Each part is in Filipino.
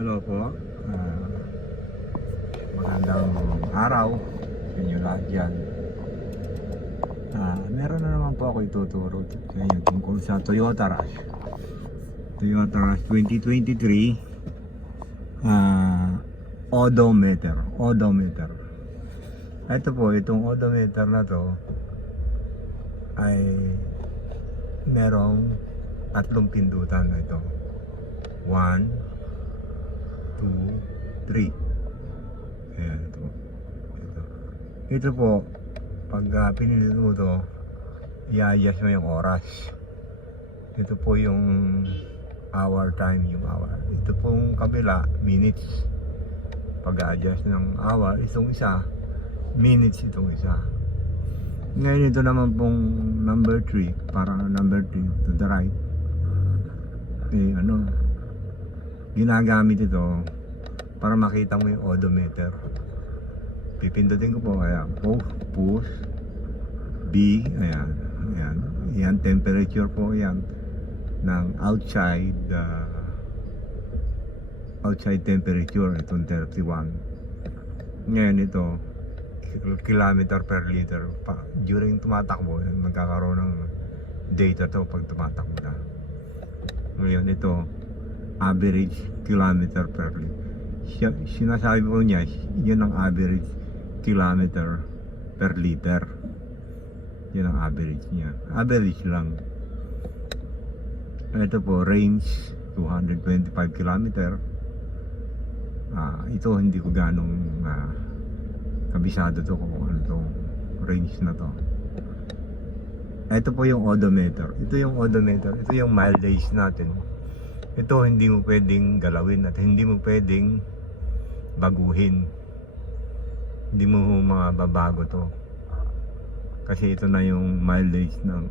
Hello po. Magandang araw sa inyo lahat dyan. Meron na naman po ako ituturo sa inyo tungkol sa Toyota Rush. Toyota Rush 2023 odometer. Ito po, itong odometer na to ay merong tatlong pindutan na ito. 1, 2, 3. Ayan, ito po, pag pinindot mo to, i-adjust mo yung oras. Ito po yung hour time, yung hour. Ito pong kabila, minutes. Pag-adjust ng hour, itong isa, minutes itong isa. Ngayon ito naman pong number 3, parang number 3 to the right. Ginagamit ito para makita mo yung odometer. Pipindutin ko po, ayan, push, B, ayan, temperature po yan ng outside temperature, itong 31. Ngayon ito, kilometer per liter. During tumatakbo, magkakaroon ng data to pag tumatakbo na. Ngayon ito, average kilometer per liter. Sinasabi po niya, yun ang average kilometer per liter. Yun ang average niya. Average lang. Ito po, range 225 kilometer. Ito hindi ko ganong kabisado to kung ano tong range na to. Ito po yung odometer. Ito yung odometer. Ito yung mileage natin. Ito hindi mo pwedeng galawin at hindi mo pwedeng baguhin. Hindi mo mababago to. Kasi ito na yung mileage ng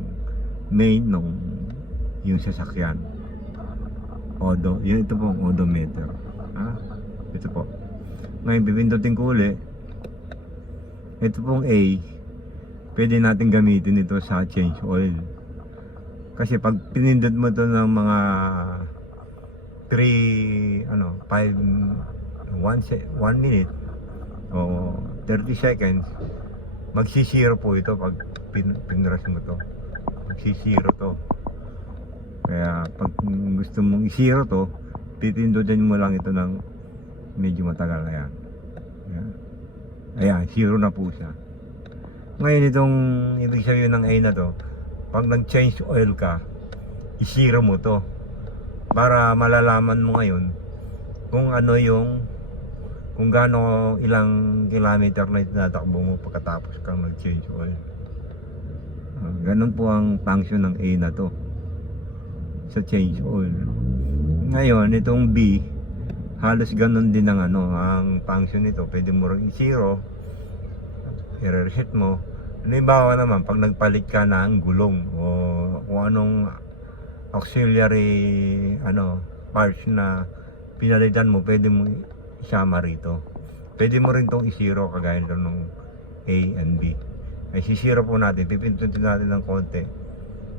main ng yung sasakyan. Ito pong odometer. Ito po. Ngayon pipindutin ko uli. Ito pong A. Pwede natin gamitin ito sa change oil. Kasi pag pinindot mo to ng mga 1 minute o 30 seconds, magsisiro po ito pag pinrush mo to. Magsisiro to. Kaya pag gusto mong isiro to, pipindutin mo lang ito ng medyo matagal. Ayan, zero na po siya. Ngayon itong ibig sabihin ng A na to, pag nag-change oil ka, isiro mo to para malalaman mo ngayon kung ano yung kung gaano ilang kilometer na itatakbo mo pagkatapos kang nag-change oil. Ganun po ang function ng A na to sa change oil. Ngayon itong B, halos ganun din ang ang function nito. Pwede mo rin i-zero, i-reset mo. Halimbawa naman pag nagpalit ka ng gulong o kung anong auxiliary parts na pinalitan mo, pwede mo isama rito. Pwede mo rin tong i-zero kagaya nito ng A and B. Ay si-zero po natin, pipindutin natin ng konti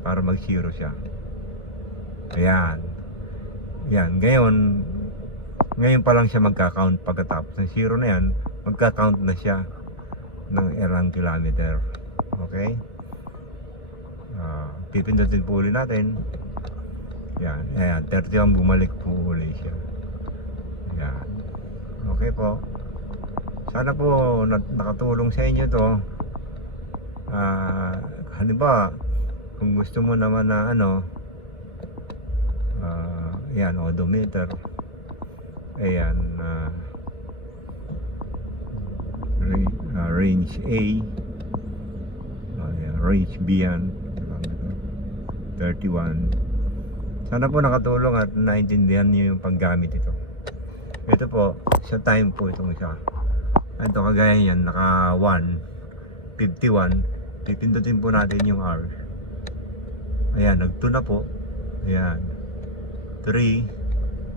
para mag-zero siya. Ayan. Ngayon pa lang siya magka-count. Pagkatapos ng zero na yan, magka-count na siya ng ilang kilometer. Okay? Pipindutin po ulit natin. Ayan, 31, bumalik po ulit siya. Ayan. Okay po. Sana po nakatulong sa inyo to. Halimbawa, kung gusto mo naman na ayan, odometer. Ayan, range A. Ayan, range B yan. 31. Sana po nakatulong at naintindihan niyo yung paggamit ito. Ito po, sa time po itong isa. Ito kagaya yan, naka 1:51. Pipindutin po natin yung hours. Ayan, nag 2 na po. Ayan, 3,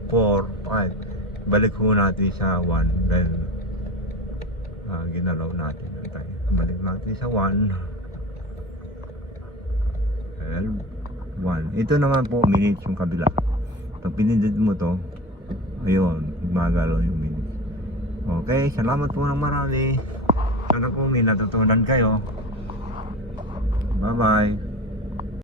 4, 5. Balik po natin sa 1 dahil ginalaw natin. Balik natin sa 1. 1. Ito naman po minutes yung kabila. Pag pinindot mo to, ayun, gumagalaw yung bilis. Okay, salamat po ng marami. Sana po may natutunan kayo. Bye bye.